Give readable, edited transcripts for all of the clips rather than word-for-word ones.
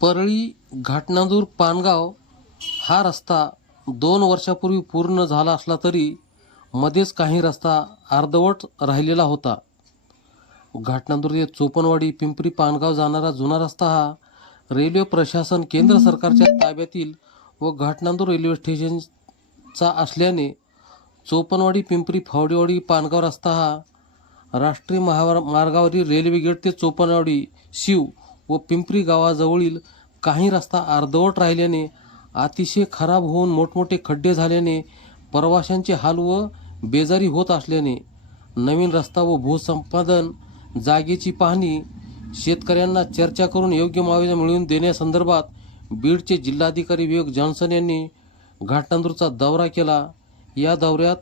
परळी घाटनांदूर पानगाव हा रस्ता 2 वर्षापूर्वी पूर्ण झाला असला तरी मध्येच काही रस्ता अर्धवट राहिलेला होता. घाटनांदूर ते चोपनवाडी पिंपरी पानगाव जाणारा जुना रस्ता हा रेल्वे प्रशासन केंद्र सरकारच्या ताब्यातील व घाटनांदूर रेल्वे स्टेशनचा असल्याने चोपनवाडी पिंपरी फावडेवाडी पानगाव रस्ता हा राष्ट्रीय महामार्गावरील रेल्वे गेट ते चोपनवाडी शिव व पिंपरी गावाजवळील काही रस्ता अर्धवट राहिल्याने अतिशय खराब होऊन मोठमोठे खड्डे झाल्याने प्रवाशांचे हाल व बेजारी होत असल्याने नवीन रस्ता व भूसंपादन जागेची पाहणी शेतकऱ्यांना चर्चा करून योग्य मुआवजा मिळवून देण्यासंदर्भात बीडचे जिल्हाधिकारी विवेक जॉन्सन यांनी घाटनांदूरचा दौरा केला. या दौऱ्यात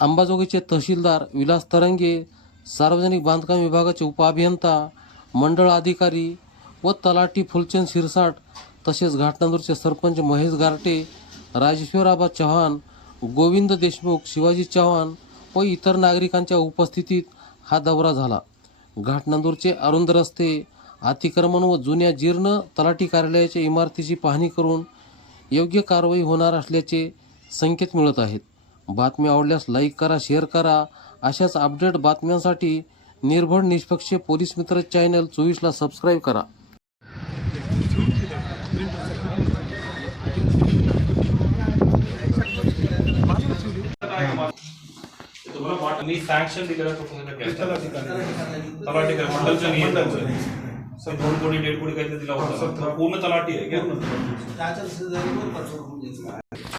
अंबाजोगाईचे तहसीलदार विलास तरंगे, सार्वजनिक बांधकाम विभागाचे उपअभियंता, मंडळ अधिकारी व तलाठी फुलचंद शिरसाट तसेच घाटनांदूरचे सरपंच महेश गारटे, राजेश्वराबा चव्हाण, गोविंद देशमुख, शिवाजी चव्हाण व इतर नागरिकांच्या उपस्थितीत हा दौरा झाला. घाटनांदूरचे अरुंद रस्ते, अतिक्रमण व जुन्या जीर्ण तलाठी कार्यालयाच्या इमारतीची पाहणी करून योग्य कारवाई होणार असल्याचे संकेत मिळत आहेत. बातमी आवडल्यास लाईक करा, शेअर करा. अशाच अपडेट बातम्यांसाठी निर्भीड निष्पक्ष पोलीस मित्र चॅनल 24ला सबस्क्राईब करा. मी सँक्शन दिलेलं तलाठी मंडलचं नियंत्रण सर 2 कोटी 1.5 कोटी काहीतरी दिला होता. पूर्ण तलाठी आहे क्या?